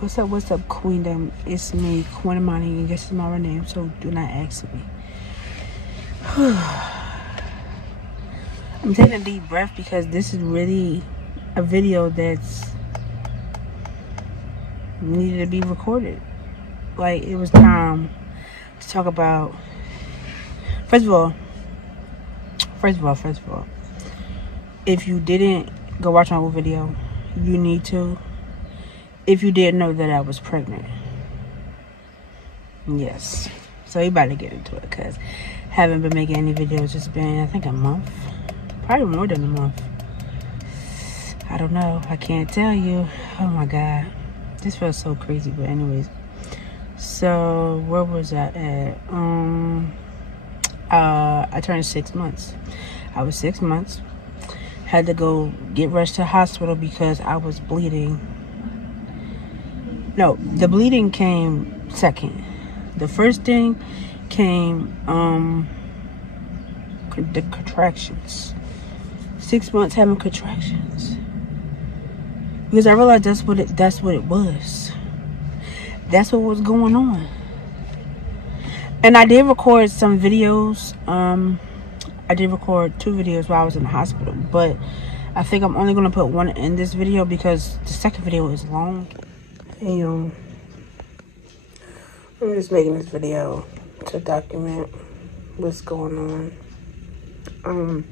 What's up, Queendom? It's me, Queen Amani, and this is my real name, so do not ask me. I'm taking a deep breath because this is really a video that's needed to be recorded. Like, it was time to talk about. First of all, if you didn't go watch my old video, you need to. If you didn't know that I was pregnant. Yes. So you about to get into it because haven't been making any videos. It's been, I think, a month. Probably more than a month. I don't know. I can't tell you. Oh my God. This feels so crazy. But anyways. So where was I at? I turned 6 months. I was 6 months. Had to go get rushed to the hospital because I was bleeding. No, the bleeding came second. The first thing came the contractions. 6 months having contractions. Because I realized that's what it was. That's what was going on. And I did record some videos. I did record 2 videos while I was in the hospital, but I think I'm only gonna put one in this video because the second video is long. Hey, I'm just making this video to document what's going on.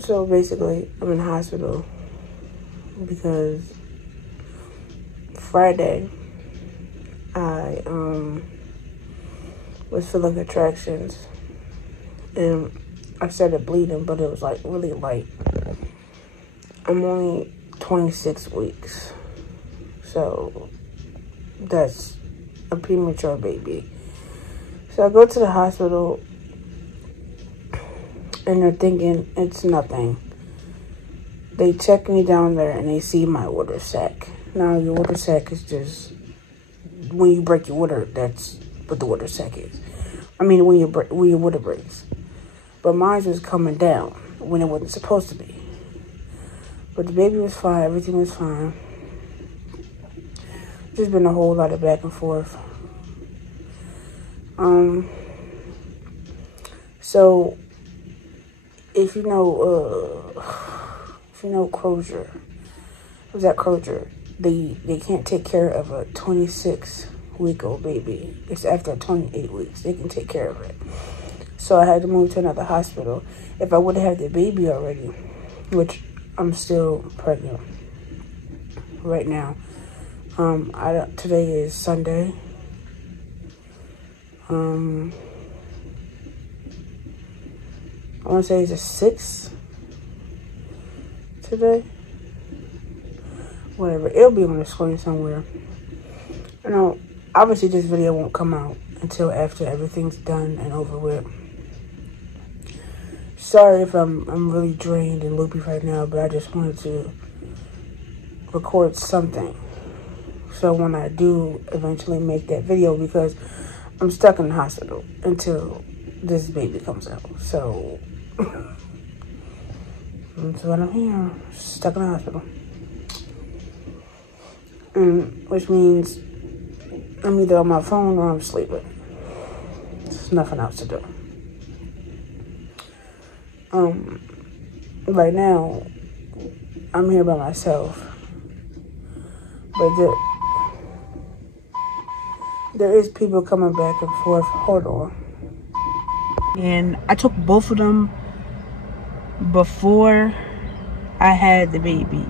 So basically, I'm in the hospital because Friday I was feeling contractions and I started bleeding, but it was like really light. I'm only 26 weeks, so that's a premature baby. So I go to the hospital and they're thinking it's nothing. They check me down there and they see my water sac. Now your water sac is just, when you break your water, that's what the water sac is. I mean, when your water breaks. But mine was coming down when it wasn't supposed to be. But the baby was fine. Everything was fine. Just been a whole lot of back and forth. So if you know Crozier, was that Crozier? They can't take care of a 26-week-old baby. It's after 28 weeks they can take care of it. So I had to move to another hospital. If I would have had the baby already, which I'm still pregnant right now. Today is Sunday. I want to say it's the 6th today. Whatever. It'll be on the screen somewhere. You know, obviously this video won't come out until after everything's done and over with. Sorry if I'm really drained and loopy right now, but I just wanted to record something. So when I do eventually make that video, because I'm stuck in the hospital until this baby comes out. So that's what I'm here, stuck in the hospital. Which means I'm either on my phone or I'm sleeping. There's nothing else to do. Right now, I'm here by myself. But there is people coming back and forth. Hold on. And I took both of them before I had the baby.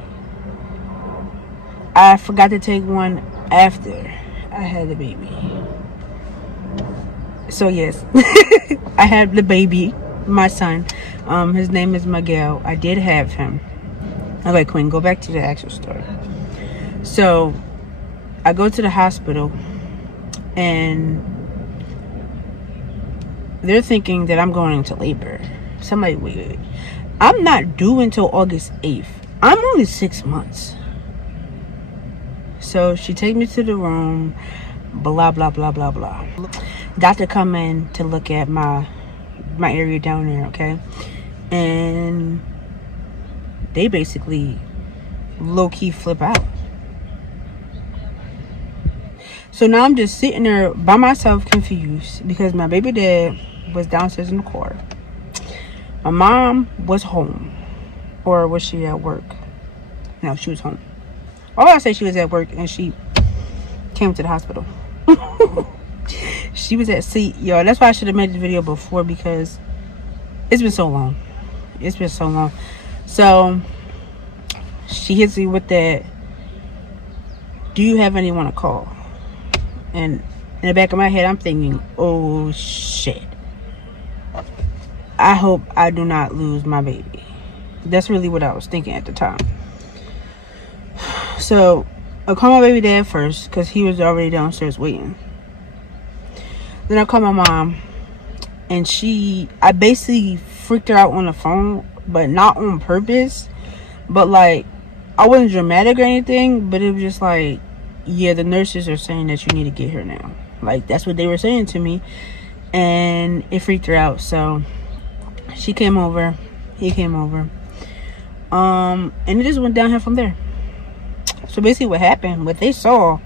I forgot to take one after I had the baby. So yes, I had the baby, my son. His name is Miguel. I did have him. Okay, Queen, go back to the actual story. So I go to the hospital and they're thinking that I'm going into labor. So I'm like, wait. I'm not due until August 8th. I'm only 6 months. So she take me to the room, blah, blah, blah, blah, blah. Doctor come in to look at my area down there, okay? And they basically low-key flip out. So now I'm just sitting there by myself, confused, because my baby dad was downstairs in the car. My mom was home. Or was she at work? No, she was home. Oh, I say she was at work and she came to the hospital. She was at sea. Yo, that's why I should have made this video before, because it's been so long. It's been so long. So she hits me with that, do you have anyone to call? And in the back of my head, I'm thinking, oh shit, I hope I do not lose my baby. That's really what I was thinking at the time. So I called my baby dad first, because he was already downstairs waiting. Then I called my mom, and I basically freaked her out on the phone, but not on purpose. But like, I wasn't dramatic or anything, but it was just like, yeah, the nurses are saying that you need to get here now. Like, that's what they were saying to me, and it freaked her out. So she came over, he came over, and it just went downhill from there. So basically what happened, what they saw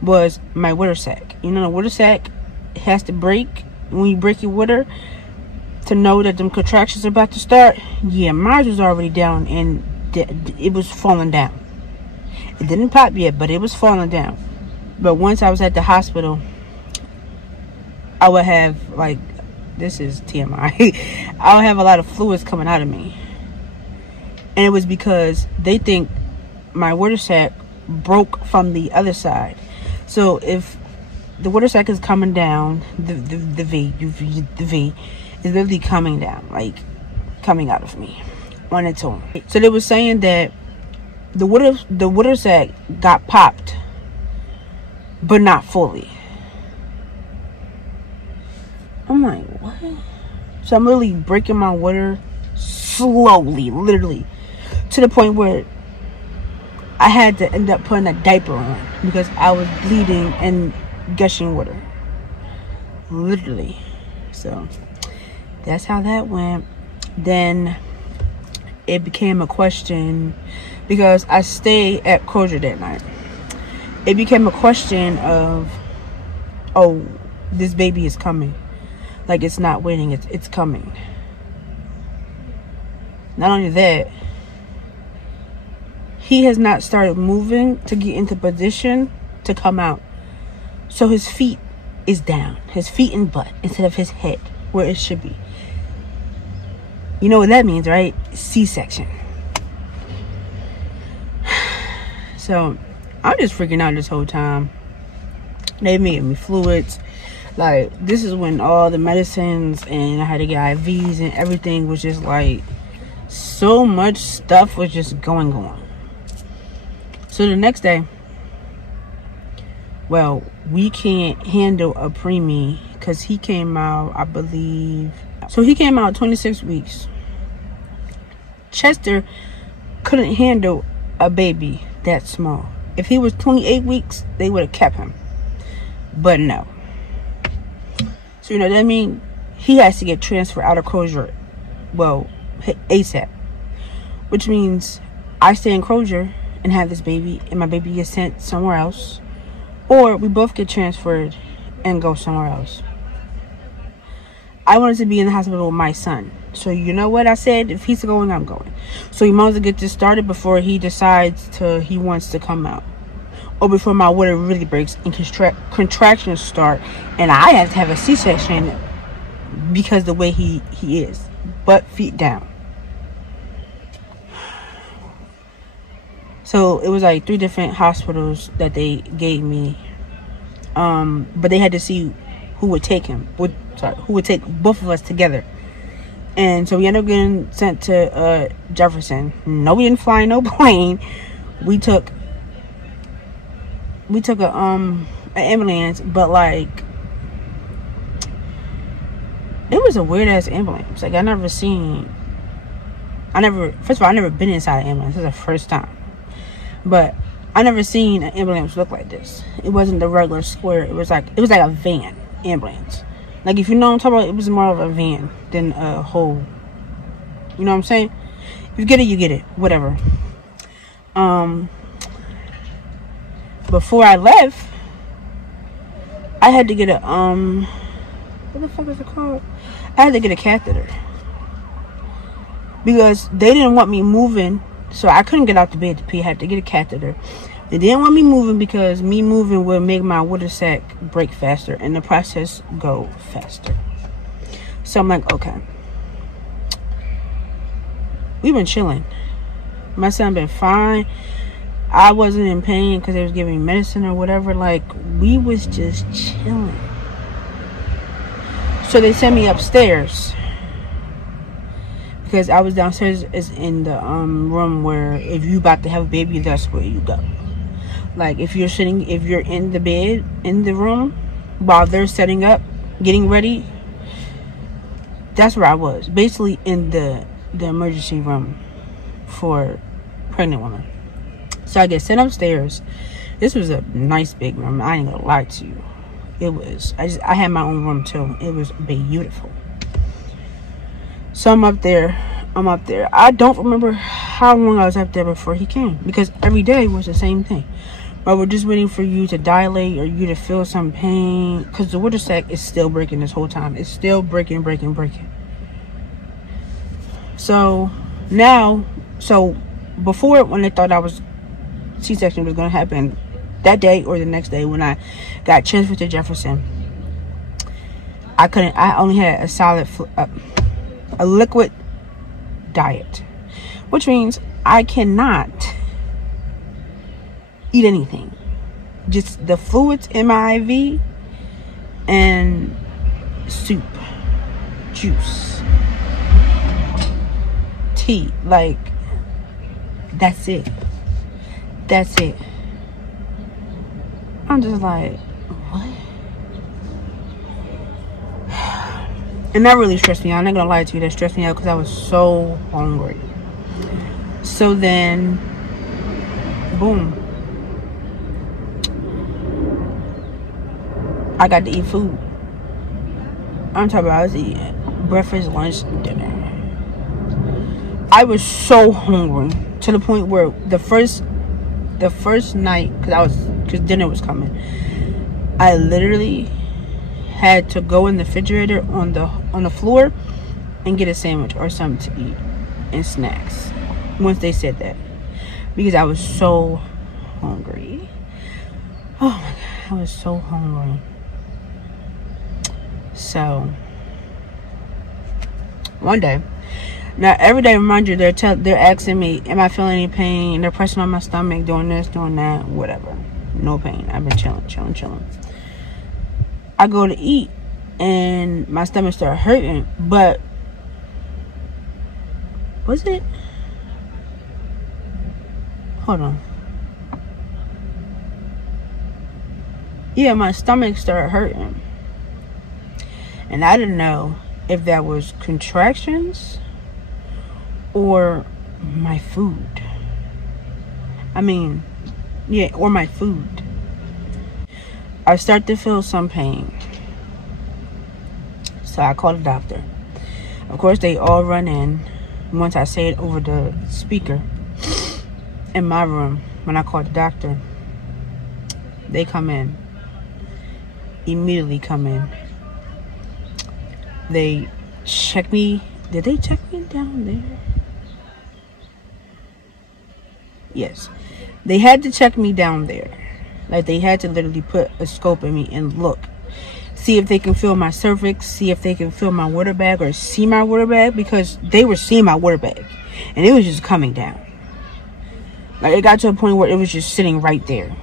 was my water sac. You know, the water sac has to break when you break your water to know that them contractions are about to start. Yeah, mine was already down, and it was falling down. It didn't pop yet, but it was falling down. But once I was at the hospital, I would have, like, this is TMI, I would have a lot of fluids coming out of me. And it was because they think my water sac broke from the other side. So if the water sac is coming down, the V is literally coming down, like coming out of me on its own. So they were saying that the water sac got popped, but not fully. I'm like, what? So I'm literally breaking my water slowly, literally, to the point where I had to end up putting a diaper on because I was bleeding and gushing water, literally. So that's how that went. Then it became a question, because I stayed at Crozier that night. It became a question of, oh, this baby is coming. Like, it's not waiting, it's coming. Not only that, he has not started moving to get into position to come out. So his feet is down. His feet and butt instead of his head where it should be. You know what that means, right? C-section. So I'm just freaking out this whole time. They made me fluids. Like, this is when all the medicines and I had to get IVs and everything was just like, so much stuff was just going on. So the next day, well, we can't handle a preemie because he came out, I believe. So he came out 26 weeks. Chester couldn't handle a baby that small. If he was 28 weeks, they would have kept him. But no. So, you know what I mean? He has to get transferred out of Crozier. Well, ASAP. Which means I stay in Crozier and have this baby, and my baby gets sent somewhere else. Or we both get transferred and go somewhere else. I wanted to be in the hospital with my son. So you know what I said? If he's going, I'm going. So you might as well get this started before he decides he wants to come out. Or before my water really breaks and contractions start. And I have to have a C-section because the way he is. Butt, feet down. So it was like 3 different hospitals that they gave me. But they had to see who would take him. Who would take both of us together. And so we ended up getting sent to Jefferson. No, we didn't fly no plane. We took an ambulance, but like it was a weird ass ambulance. Like, first of all, I never been inside an ambulance. This is the first time. But I never seen an ambulance look like this. It wasn't the regular square. It was like a van ambulance. Like, if you know what I'm talking about, it was more of a van than a whole. You know what I'm saying? If you get it, you get it. Whatever. Before I left, I had to get a what the fuck is it called? I had to get a catheter because they didn't want me moving, so I couldn't get out the bed to pee. I had to get a catheter. They didn't want me moving because me moving would make my water sac break faster and the process go faster. So I'm like, okay. We've been chilling. My son been fine. I wasn't in pain because they was giving me medicine or whatever. Like, we was just chilling. So they sent me upstairs because I was downstairs is in the room where if you about to have a baby, that's where you go. Like, if you're in the bed in the room while they're setting up, getting ready, that's where I was. Basically in the emergency room for pregnant women. So I get sent upstairs. This was a nice big room. I ain't gonna lie to you. It was. I had my own room too. It was beautiful. So I'm up there. I don't remember how long I was up there before he came because every day was the same thing. But we're just waiting for you to dilate or you to feel some pain because the water sac is still breaking this whole time. It's still breaking. So now, before, when they thought C-section was going to happen that day or the next day when I got transferred to Jefferson, I only had a liquid diet, which means I cannot eat anything. Just the fluids in my IV and soup, juice, tea, like that's it. I'm just like, what? And that really stressed me out. I'm not gonna lie to you, that stressed me out because I was so hungry. So then, boom, I got to eat food. I'm talking about I was eating breakfast, lunch, dinner. I was so hungry to the point where the first night, because dinner was coming, I literally had to go in the refrigerator on the floor and get a sandwich or something to eat and snacks once they said that, because I was so hungry. Oh my god, I was so hungry. So one day, now every day, remind you, they're asking me, am I feeling any pain? They're pressing on my stomach, doing this, doing that, whatever. No pain. I've been chilling. I go to eat and my stomach started hurting, but was it? Hold on. Yeah, my stomach started hurting. And I didn't know if that was contractions or my food. I mean, yeah, or my food. I start to feel some pain. So I called the doctor. Of course, they all run in once I say it over the speaker in my room. When I called the doctor, they come in. Immediately come in. They check me. Did they check me down there? Yes. They had to check me down there. Like, they had to literally put a scope in me and look. See if they can feel my cervix. See if they can feel my water bag or see my water bag. Because they were seeing my water bag. And it was just coming down. Like, it got to a point where it was just sitting right there.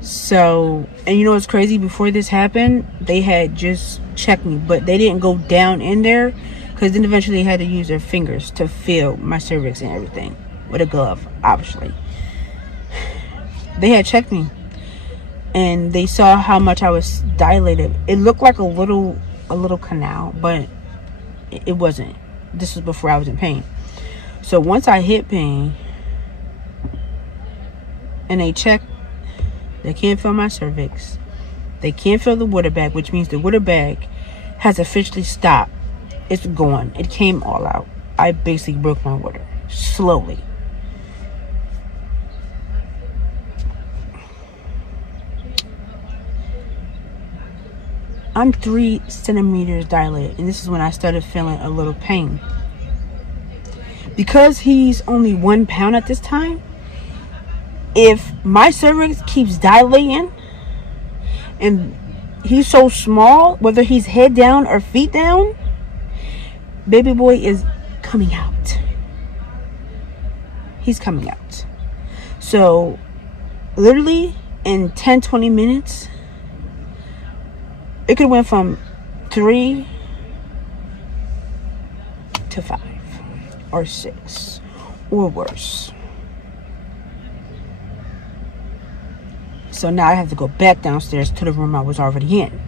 So, and you know what's crazy? Before this happened, they had just checked me. But they didn't go down in there. Because then eventually they had to use their fingers to feel my cervix and everything. With a glove, obviously. They had checked me. And they saw how much I was dilated. It looked like a little canal. But it wasn't. This was before I was in pain. So once I hit pain. And they checked. They can't feel my cervix. They can't feel the water bag. Which means the water bag has officially stopped. It's gone. It came all out. I basically broke my water. Slowly. I'm 3 centimeters dilated, and this is when I started feeling a little pain. Because he's only 1 pound at this time, if my cervix keeps dilating and he's so small, whether he's head down or feet down, baby boy is coming out. He's coming out. So literally in 10-20 minutes, it could went from 3 to 5 or 6 or worse. So now I have to go back downstairs to the room I was already in.